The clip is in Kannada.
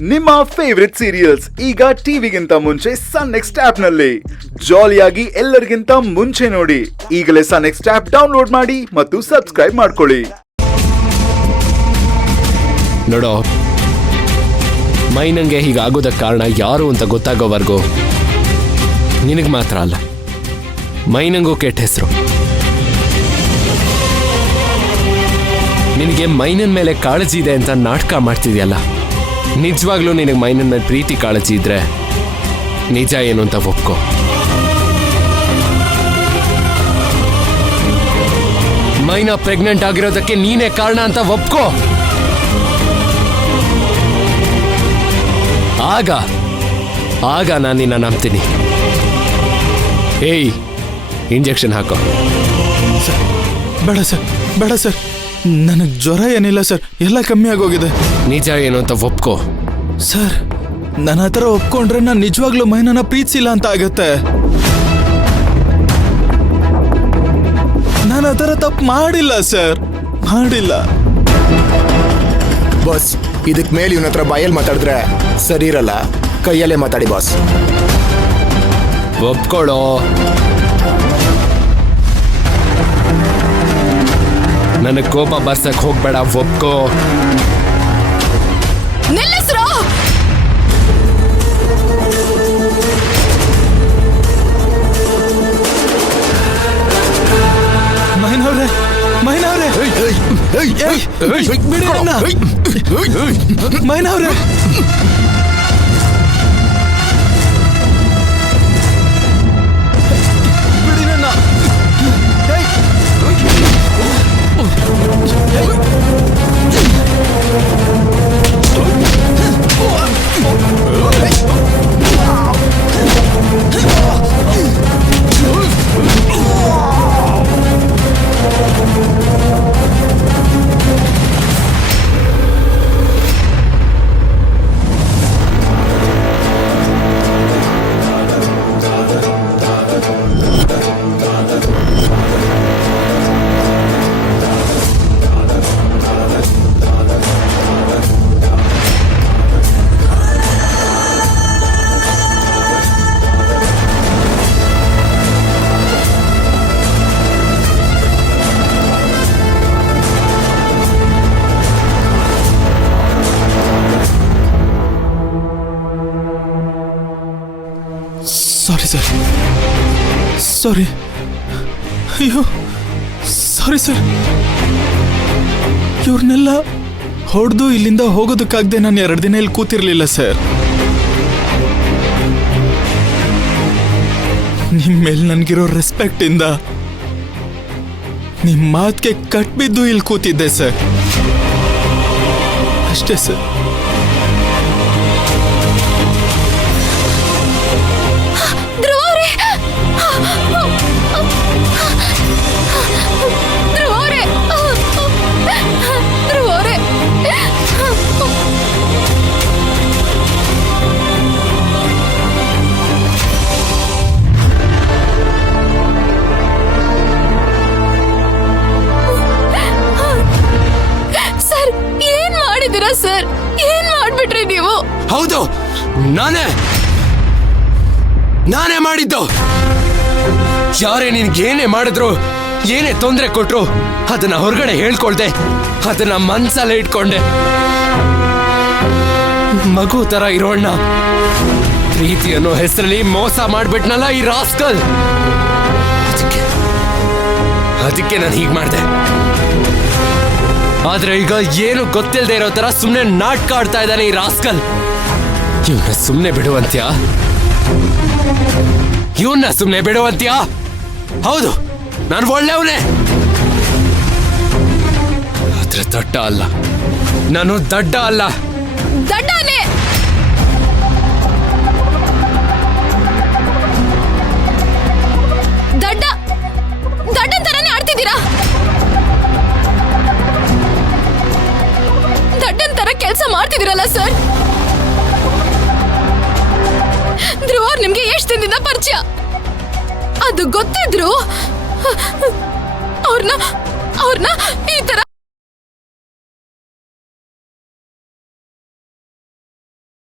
ನಿಮ್ಮ ಫೇವರಿಟ್ ಸೀರಿಯಲ್ಸ್ ಈಗ ಟಿವಿಗಿಂತ ಮುಂಚೆ ಸನ್ ನೆಕ್ಸ್ಟ್ ಆಪ್ ನಲ್ಲಿ ಜಾಲಿಯಾಗಿ ಎಲ್ಲರಿಗಿಂತ ಮುಂಚೆ ನೋಡಿ. ಈಗಲೇ ಸನ್ ನೆಕ್ಸ್ಟ್ ಆಪ್ ಡೌನ್ಲೋಡ್ ಮಾಡಿ ಮತ್ತು ಸಬ್ಸ್ಕ್ರೈಬ್ ಮಾಡ್ಕೊಳ್ಳಿ. ನೋಡೋ, ಮೈನಂಗೆ ಹೀಗಾಗೋದಕ್ಕೆ ಕಾರಣ ಯಾರು ಅಂತ ಗೊತ್ತಾಗೋವರೆಗೂ ನಿನಗೆ ಮಾತ್ರ ಅಲ್ಲ, ಮೈನಂಗೂ ಕೆಟ್ಟ ಹೆಸರು. ನಿನಗೆ ಮೈನನ್ ಮೇಲೆ ಕಾಳಜಿ ಇದೆ ಅಂತ ನಾಟಕ ಮಾಡ್ತಿದ್ಯಲ್ಲ, ನಿಜವಾಗ್ಲೂ ನಿನಗೆ ಮೈನನ್ ಮೇಲೆ ಪ್ರೀತಿ ಕಾಳಜಿ ಇದ್ರೆ ನಿಜ ಏನು ಅಂತ ಒಪ್ಕೋ. ಮೈನಾ ಪ್ರೆಗ್ನೆಂಟ್ ಆಗಿರೋದಕ್ಕೆ ನೀನೇ ಕಾರಣ ಅಂತ ಒಪ್ಕೋ. ಆಗ ನಾನು ನಿನ್ನ ನಂಬ್ತೀನಿ. ಏಯ್, ಇಂಜೆಕ್ಷನ್ ಹಾಕೋ. ಸರ್, ಬೇಡ ಸರ್, ನನಗೆ ಜ್ವರ ಏನಿಲ್ಲ ಸರ್, ಎಲ್ಲ ಕಮ್ಮಿ ಆಗೋಗಿದೆ. ನಿಜ ಏನು ಅಂತ ಒಪ್ಕೋ. ಸರ್, ನನ್ನ ಹತ್ರ ಒಪ್ಕೊಂಡ್ರೆ ನಾನು ನಿಜವಾಗ್ಲೂ ಮೈನನ್ನ ಪ್ರೀತಿಸಿಲ್ಲ ಅಂತ ಆಗತ್ತೆ. ನಾನು ಆ ಥರ ತಪ್ಪು ಮಾಡಿಲ್ಲ ಸರ್, ಮಾಡಿಲ್ಲ. ಬಾಸ್, ಇದಕ್ ಮೇಲೆ ಇವನ ಹತ್ರ ಬಾಯಲ್ಲಿ ಮಾತಾಡಿದ್ರೆ ಸರಿ ಇರಲ್ಲ, ಕೈಯಲ್ಲೇ ಮಾತಾಡಿ ಬಾಸ್. ಒಪ್ಕೊಳ್ಳೋ. ನನಗೆ ಕೋಪ ಬರ್ಸಕ್ ಹೋಗ್ಬೇಡ, ಒಪ್ಕೋ. ನಿಲ್ಲಿಸ್ರು. ಮೈನವ್ರೆ, ಬಿಡಿ ಅಣ್ಣ. ಮೈನವ್ರೆ, ಬಿಡಿ ನನ್ನ. ಸಾರಿ ಸರ್, ಸಾರಿ. ಅಯ್ಯೋ, ಸಾರಿ ಸರ್. ಇವ್ರನ್ನೆಲ್ಲ ಹೊಡೆದು ಇಲ್ಲಿಂದ ಹೋಗೋದಕ್ಕಾಗದೆ ನಾನು 2 ದಿನ ಇಲ್ಲಿ ಕೂತಿರ್ಲಿಲ್ಲ ಸರ್. ನಿಮ್ಮ ಮೇಲೆ ನನಗಿರೋ ರೆಸ್ಪೆಕ್ಟ್ ಇಂದ ನಿಮ್ಮ ಮಾತಿಗೆ ಕಟ್ಬಿದ್ದು ಇಲ್ಲಿ ಕೂತಿದ್ದೆ ಸರ್, ಅಷ್ಟೇ ಸರ್. ಸರ್, ಏನ್ ಮಾಡ್ಬಿಟ್ರಿ ನೀವು? ಹೌದು, ನಾನೇ ಮಾಡಿದ್ದು. ಯಾರೇ ನಿನ್ಗೇನೇ ಮಾಡಿದ್ರು, ಏನೇ ತೊಂದರೆ ಕೊಟ್ರು, ಅದನ್ನ ಹೊರಗಡೆ ಹೇಳ್ಕೊಳ್ದೆ, ಅದನ್ನ ಮನ್ಸಲ್ಲೇ ಇಟ್ಕೊಂಡೆ. ಮಗು ತರ ಇರೋಣ ಪ್ರೀತಿ ಅನ್ನೋ ಹೆಸರಲ್ಲಿ ಮೋಸ ಮಾಡ್ಬಿಟ್ನಲ್ಲ ಈ ರಾಸ್ಕಲ್. ಅದಕ್ಕೆ ನಾನು ಹೀಗ್ ಮಾಡ್ದೆ. ಆದ್ರೆ ಈಗ ಏನು ಗೊತ್ತಿಲ್ಲದೆ ಇರೋ ತರ ಸುಮ್ನೆ ನಾಟಕ ಆಡ್ತಾ ಇದ್ದಾನೆ ಈ ರಾಸ್ಕಲ್. ಇವನ್ನ ಸುಮ್ನೆ ಬಿಡುವಂತ್ಯಾ? ಹೌದು, ನಾನು ಒಳ್ಳೆಯವನೇ. ಆದ್ರೆ ದಡ್ಡ ಅಲ್ಲ, ನಾನು ದಡ್ಡ ಅಲ್ಲ. ದಡ್ಡನೇ. ದಡ್ಡನ್ ತರನೇ ಆಡ್ತಿದ್ದೀರಾ. ದಡ್ಡನ್ ತರ ಕೆಲಸ ಮಾಡ್ತಿದ್ದೀರಲ್ಲ ಸರ್. ಧ್ರುವ ನಿಮ್ಗೆ ಎಷ್ಟು ದಿನದಿಂದ ಪರಿಚಯ? ಅದು ಗೊತ್ತಿದ್ರು ಅವ್ರನ್ನ ಈ ತರ